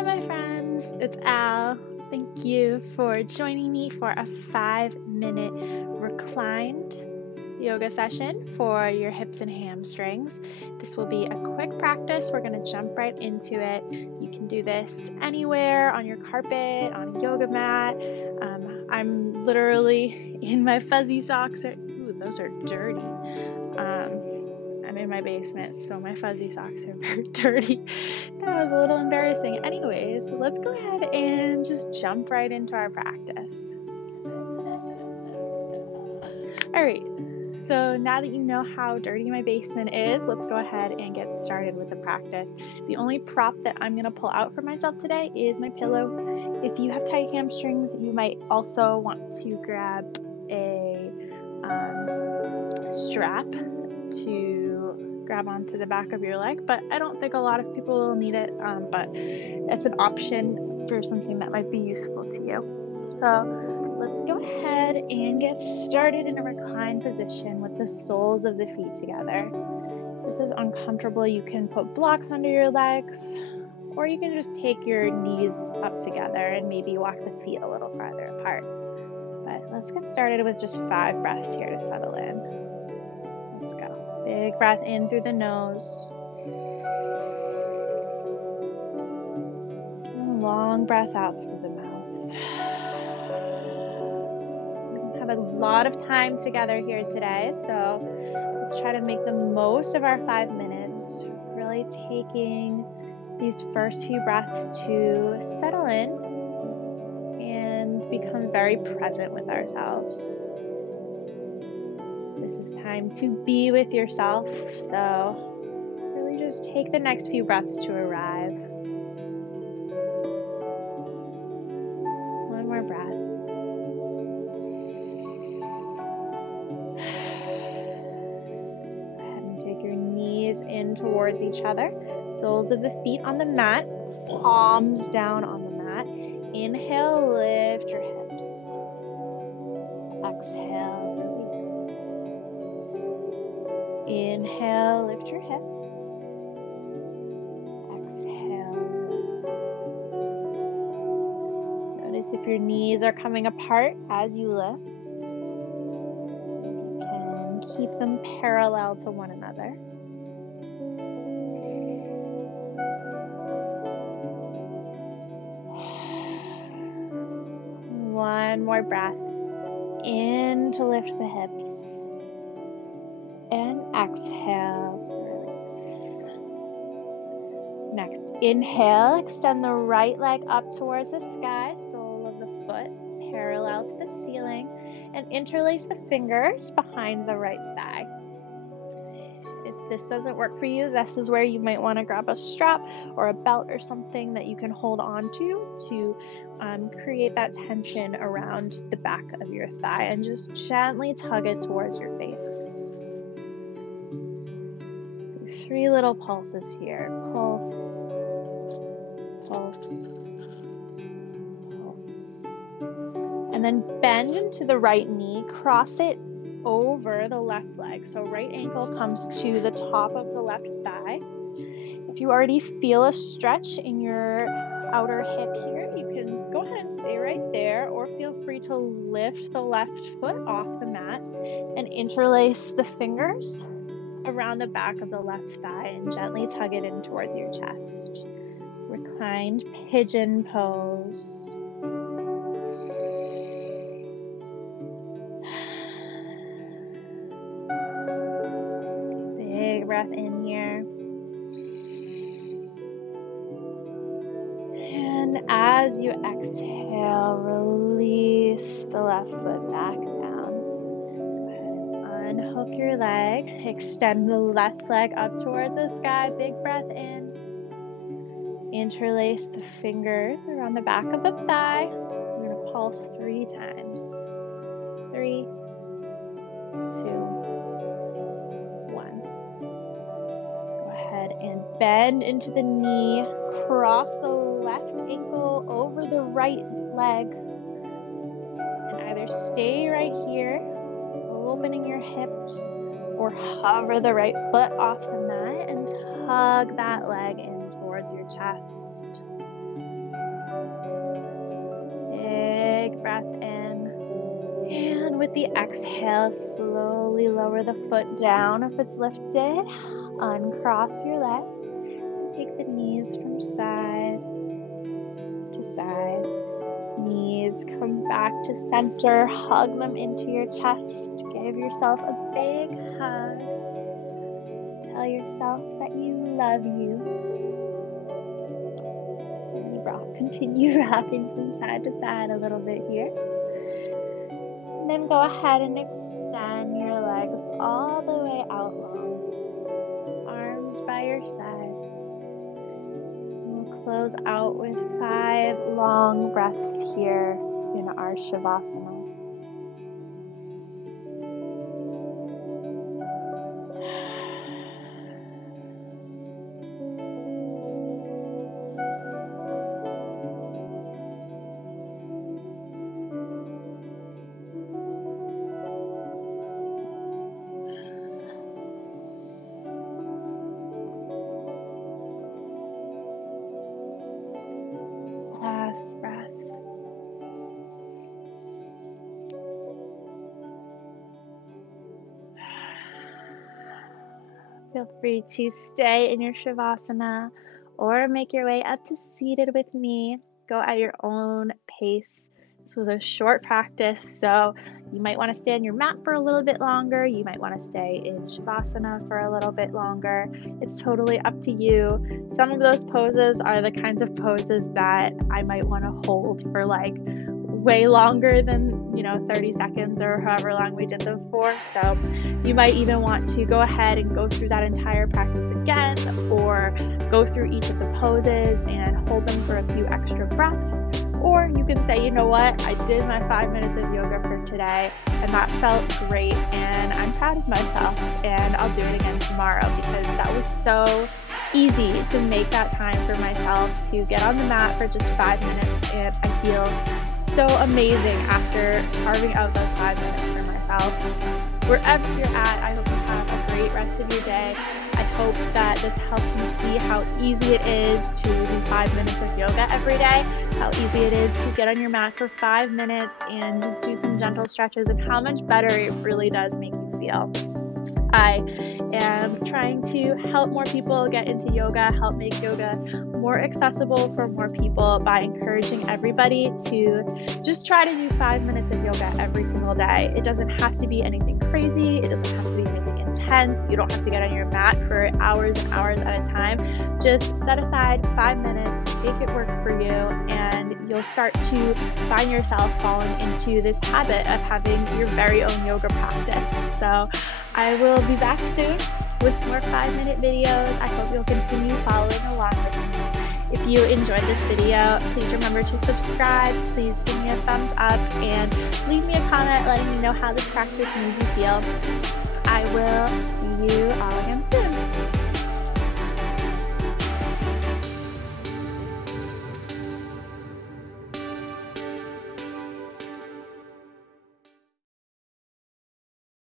Hi, my friends. It's Al. Thank you for joining me for a 5-minute reclined yoga session for your hips and hamstrings. This will be a quick practice. We're going to jump right into it. You can do this anywhere, on your carpet, on a yoga mat. I'm literally in my fuzzy socks. Ooh, those are dirty. I'm in my basement, so my fuzzy socks are very dirty. That was a little embarrassing. Anyways, let's go ahead and just jump right into our practice. All right, so now that you know how dirty my basement is, let's go ahead and get started with the practice. The only prop that I'm going to pull out for myself today is my pillow. If you have tight hamstrings, you might also want to grab a strap to grab onto the back of your leg, but I don't think a lot of people will need it, but it's an option for something that might be useful to you. So let's go ahead and get started in a reclined position with the soles of the feet together. If this is uncomfortable, you can put blocks under your legs, or you can just take your knees up together and maybe walk the feet a little farther apart. But let's get started with just 5 breaths here to settle in. Let's go. Big breath in through the nose. And a long breath out through the mouth. We have a lot of time together here today, so let's try to make the most of our 5 minutes, really taking these first few breaths to settle in and become very present with ourselves. This is time to be with yourself, so really just take the next few breaths to arrive. One more breath. Go ahead and take your knees in towards each other. Soles of the feet on the mat, palms down on the mat. Inhale, lift your hips. Exhale, release. Inhale, lift your hips. Exhale, release. Notice if your knees are coming apart as you lift. So you can keep them parallel to one another. One more breath in to lift the hips, and exhale to release. Next, inhale, extend the right leg up towards the sky, sole of the foot parallel to the ceiling, and interlace the fingers behind the right thigh. If this doesn't work for you, this is where you might want to grab a strap or a belt or something that you can hold on to create that tension around the back of your thigh, and just gently tug it towards your face. So 3 little pulses here. Pulse, pulse, pulse. And then bend into the right knee, cross it over the left leg. So right ankle comes to the top of the left thigh. If you already feel a stretch in your outer hip here, you can go ahead and stay right there, or feel free to lift the left foot off the mat and interlace the fingers around the back of the left thigh and gently tug it in towards your chest. Reclined pigeon pose. Big breath in here. And as you exhale, release the left foot back down. Go ahead and unhook your leg. Extend the left leg up towards the sky. Big breath in. Interlace the fingers around the back of the thigh. We're going to pulse 3 times. 3, 2, 1. Go ahead and bend into the knee. Cross the left ankle over the right leg, and either stay right here, opening your hips, or hover the right foot off the mat and tug that leg in towards your chest. with the exhale, slowly lower the foot down if it's lifted. Uncross your legs. Take the knees from side to side. Knees come back to center. Hug them into your chest. Give yourself a big hug. Tell yourself that you love you. Continue rocking from side to side a little bit here. And then go ahead and extend your legs all the way out long. Arms by your sides. We'll close out with 5 long breaths here in our Shavasana. Last breath. Feel free to stay in your Shavasana or make your way up to seated with me. Go at your own pace. This was a short practice, so you might want to stay on your mat for a little bit longer. You might want to stay in Shavasana for a little bit longer. It's totally up to you. Some of those poses are the kinds of poses that I might want to hold for like way longer than 30 seconds or however long we did them for. So you might even want to go ahead and go through that entire practice again, or go through each of the poses and hold them for a few extra breaths. Or you can say, you know what, I did my 5 minutes of yoga for today and that felt great and I'm proud of myself and I'll do it again tomorrow, because that was so easy to make that time for myself to get on the mat for just 5 minutes, and I feel so amazing after carving out those 5 minutes for myself. Wherever you're at, I hope you have a great rest of your day. I hope that this helps you see how easy it is to do 5 minutes of yoga every day, how easy it is to get on your mat for 5 minutes and just do some gentle stretches, and how much better it really does make you feel. I am trying to help more people get into yoga, help make yoga more accessible for more people by encouraging everybody to just try to do 5 minutes of yoga every single day. It doesn't have to be anything crazy. It doesn't have to be anything intense. You don't have to get on your mat for hours and hours at a time. Just set aside 5 minutes, make it work for you, and you'll start to find yourself falling into this habit of having your very own yoga practice. So I will be back soon with more 5-minute videos. I hope you'll continue following along with me. If you enjoyed this video, please remember to subscribe. Please give me a thumbs up and leave me a comment letting me know how this practice made you feel. I will